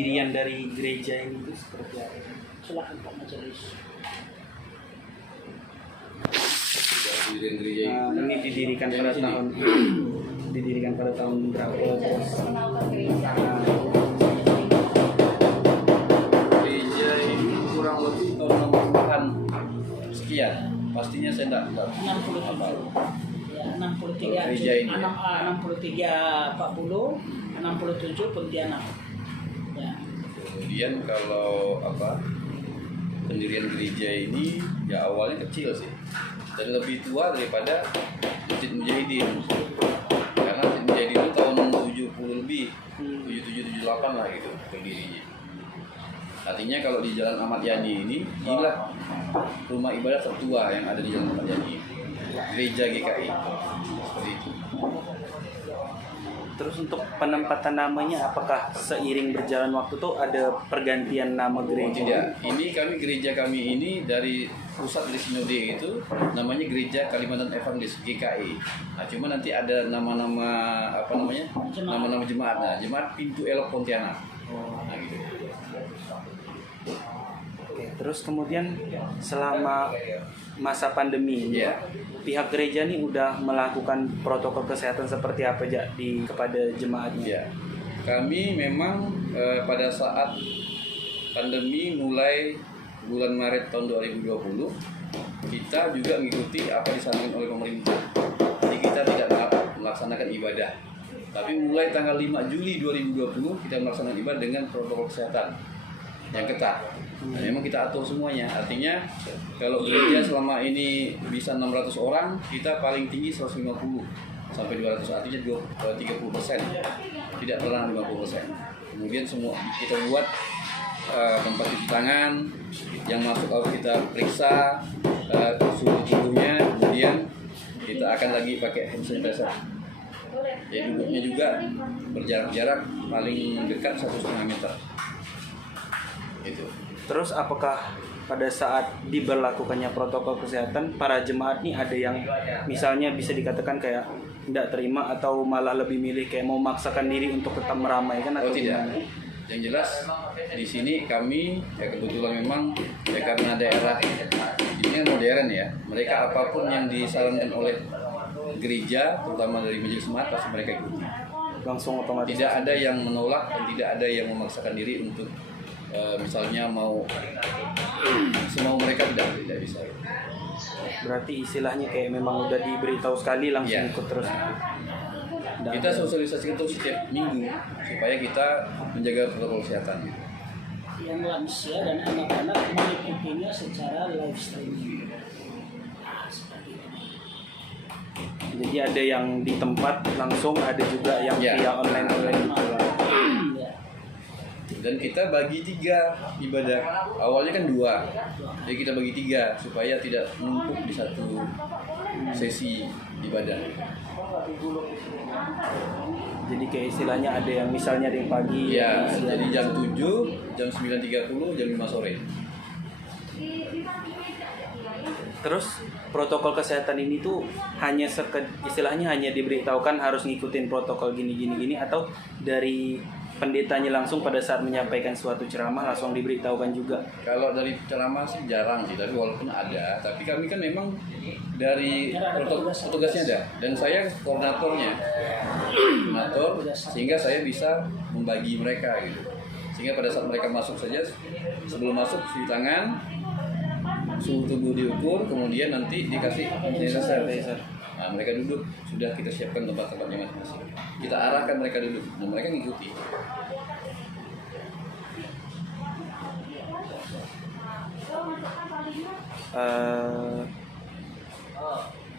pendirian dari gereja ini itu seperti apa? Silakan Pak Majelis. Pendirian gereja Ini didirikan pada tahun berapa? gereja ini kurang lebih tahun 60-an sekian. Pastinya saya tidak 67. Ya, 63. Gereja ini. 63 40, 67 Pontianak. Ya. Kemudian kalau pendirian gereja ini ya awalnya kecil sih, dan lebih tua daripada Masjid Mujahidin, karena Masjid Mujahidin itu tahun 70 lebih, 77 78 lah gitu berdirinya. Artinya kalau di Jalan Ahmad Yani ini inilah rumah ibadah tertua yang ada di Jalan Ahmad Yani, gereja GKI seperti itu. Terus untuk penempatan namanya, apakah seiring berjalan waktu tuh ada pergantian nama Oh, gereja? tidak, gereja kami ini dari pusat dari Sinode itu namanya Gereja Kalimantan Evangelis GKI. Nah, cuma nanti ada nama-nama nama-nama jemaat. Nah, jemaat Pintu Elok Pontianak. Nah, gitu. Oke, terus kemudian selama masa pandemi ini, Iya. pihak gereja nih udah melakukan protokol kesehatan seperti apa aja kepada jemaatnya? Ya, kami memang pada saat pandemi mulai bulan Maret tahun 2020 kita juga mengikuti apa disarankan oleh pemerintah. Jadi kita tidak melaksanakan ibadah. Tapi mulai tanggal 5 Juli 2020 kita melaksanakan ibadah dengan protokol kesehatan yang ketat. Dan memang kita atur semuanya. Artinya kalau gereja selama ini bisa 600 orang, kita paling tinggi 150 sampai 200, artinya 30%. Tidak pernah 50%. Kemudian semua kita buat tempat cuci tangan, yang masuk harus kita periksa suhu tubuhnya, kemudian kita akan lagi pakai hand sanitizer. Ya, duduknya juga berjarak-jarak paling dekat 1,5 meter. Itu. Terus apakah pada saat diberlakukannya protokol kesehatan, para jemaat nih ada yang misalnya bisa dikatakan kayak tidak terima atau malah lebih milih kayak mau memaksakan diri untuk tetap meramaikan atau tidak. gimana? Yang jelas di sini kami ya kebetulan memang ya karena daerah ini kan modern ya. Mereka apapun yang disarankan oleh gereja, terutama dari majelis jemaat, pasti mereka ikuti. Langsung otomatis. Tidak ada yang menolak dan tidak ada yang memaksakan diri untuk misalnya mau semau mereka tidak bisa. Berarti istilahnya kayak memang udah diberitahu sekali langsung Ya. ikut terus. Kita sosialisasikan terus setiap minggu supaya kita menjaga protokol kesehatan. Yang lansia dan anak-anak mengikutinya secara live streaming. Seperti ini. Jadi ada yang di tempat langsung, ada juga yang Ya. via online gitu lah. Ya. Dan kita bagi 3 ibadah. Awalnya kan 2, jadi kita bagi 3 supaya tidak menumpuk di satu sesi ibadah. Jadi kayak istilahnya ada yang misalnya ada yang pagi, Ya, yang siang. jadi jam 7, jam 9.30, jam 5 sore. Terus protokol kesehatan ini tuh hanya istilahnya hanya diberitahukan harus ngikutin protokol gini atau dari pendetanya langsung pada saat menyampaikan suatu ceramah langsung diberitahukan juga. Kalau dari ceramah sih jarang sih, tapi walaupun ada, tapi kami kan memang dari petugasnya ada, dan saya koordinator, sehingga saya bisa membagi mereka gitu. Sehingga pada saat mereka masuk saja, sebelum masuk cuci tangan, suhu tubuh diukur, kemudian nanti dikasih sanitizer. Nah, mereka duduk, sudah kita siapkan tempat-tempatnya masing-masing. Kita arahkan mereka duduk, dan mereka ngikuti.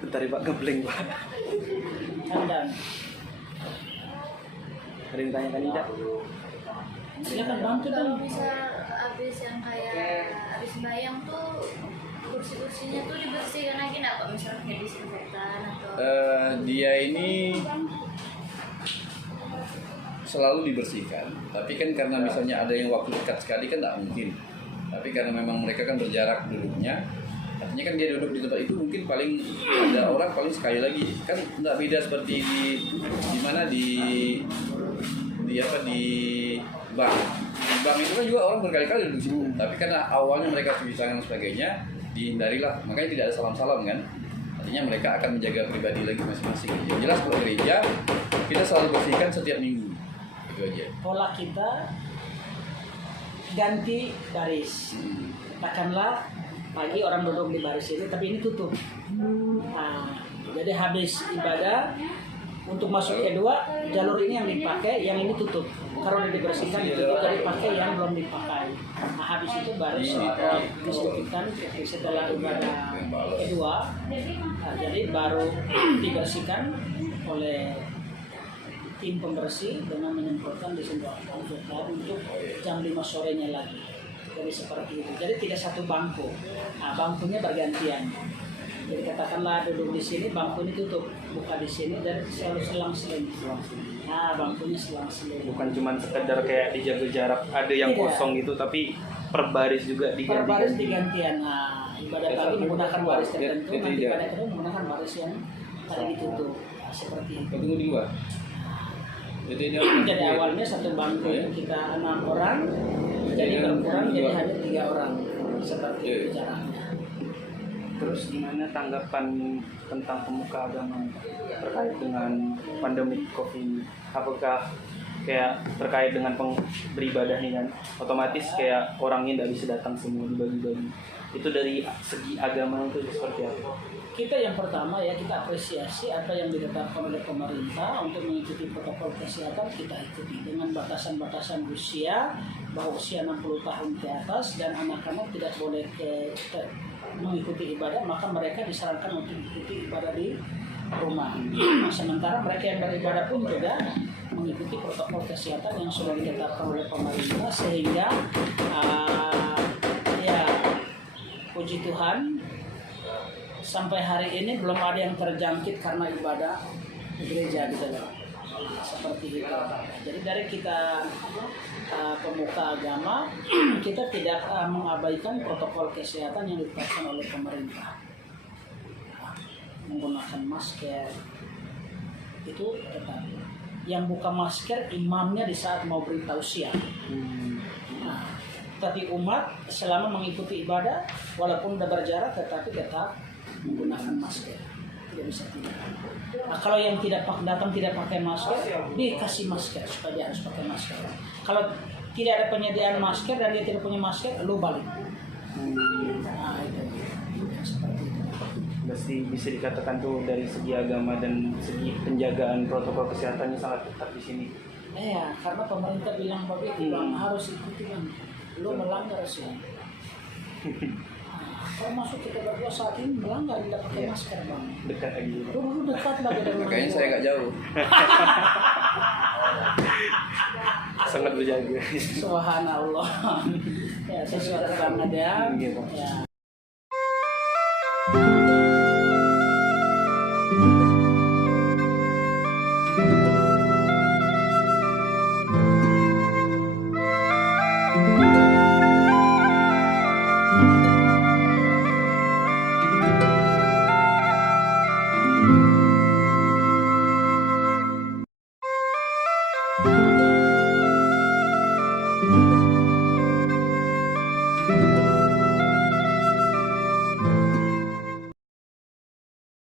Bentar ya Pak, ngeblank Pak. Anda Ada yang tanyakan tidak? silakan bantu Kalau dong. bisa habis yang kayak habis bayang tuh kursi-kursinya tuh dibersihkan lagi nggak Pak? Misalnya kayak disinfektan atau Dia ini selalu dibersihkan, tapi kan karena misalnya ada yang waktu dekat sekali kan tidak mungkin. Tapi karena memang mereka kan berjarak duduknya, artinya kan dia duduk di tempat itu mungkin paling ada orang paling sekali lagi, kan tidak beda seperti di mana di bank. bank itu kan juga orang berkali-kali duduk di situ. Tapi karena awalnya mereka cuci tangan dan sebagainya, dihindarilah. Makanya tidak ada salam-salam kan. Artinya mereka akan menjaga pribadi lagi masing-masing. Yang jelas kalau gereja kita selalu bersihkan setiap minggu. Itu aja. Pola kita ganti baris. Katakanlah pagi orang duduk di baris ini, tapi ini tutup. Nah, jadi habis ibadah untuk masuk kedua, jalur ini yang dipakai, yang ini tutup. Kalau udah dibersihkan ditutup, jadi pakai yang belum dipakai. Nah, habis itu baru disedikitkan setelah ibadah kedua. Nah, jadi baru dibersihkan oleh tim pembersih dengan menyemprotkan disinfektan untuk jam 5 sorenya lagi. Jadi seperti itu. Jadi tidak satu bangku. Nah, bangkunya bergantian. Jadi katakanlah duduk di sini, bangku ini tutup, buka di sini dan selalu selang-seling. Nah, bangkunya selang-seling. Bukan cuma sekedar kayak dijaga jarak, ada yang Tidak. kosong gitu, tapi per baris juga Per baris diganti. digantian. Nah, ibadah pagi menggunakan baris tertentu, nanti ibadah kedua menggunakan baris yang tadi ditutup. Nah, seperti itu. Tunggu di luar. Jadi awalnya satu bangku kita 6 orang, jadi berkurang jadi hanya 3 orang. Seperti itu caranya. Terus gimana tanggapan tentang pemuka agama terkait dengan pandemi COVID ini? Apakah kayak terkait dengan beribadah nih kan? Otomatis kayak orangnya tidak bisa datang semua dibagi-bagi. Itu dari segi agama itu seperti apa? Kita yang pertama ya, kita apresiasi apa yang ditetapkan oleh pemerintah untuk mengikuti protokol kesehatan, kita ikuti dengan batasan-batasan usia, bahwa usia 60 tahun ke atas dan anak-anak tidak boleh mengikuti ibadah, maka mereka disarankan untuk mengikuti ibadah di rumah. Sementara mereka yang beribadah pun juga mengikuti protokol kesehatan yang sudah ditetapkan oleh pemerintah, sehingga ya puji Tuhan sampai hari ini belum ada yang terjangkit karena ibadah di gereja gitu loh. Seperti itu. Jadi dari kita pemuka agama, kita tidak mengabaikan protokol kesehatan yang ditetapkan oleh pemerintah. Menggunakan masker itu tetap. Yang buka masker imamnya di saat mau beri tausiah. Nah, tapi umat selama mengikuti ibadah walaupun udah berjarak tetapi tetap menggunakan masker, tidak bisa tidak. Nah, kalau yang tidak datang tidak pakai masker, dikasih masker supaya dia harus pakai masker. Kalau tidak ada penyediaan masker dan dia tidak punya masker, lu balik. Nah, itu seperti itu. Pasti bisa dikatakan tuh dari segi agama dan segi penjagaan protokol kesehatannya sangat ketat di sini. Ya, karena pemerintah bilang begitu, Bang, harus ikuti Bang. Lu melanggar sih. Kalau masuk kita berdua saat ini melanggar tidak pakai masker Bang. Dekat lagi. Lu dekat lagi dari Makanya saya nggak jauh. Sangat berjaga. Subhanallah. Ya, sesuatu banget ya. Iya, Pak. Ya.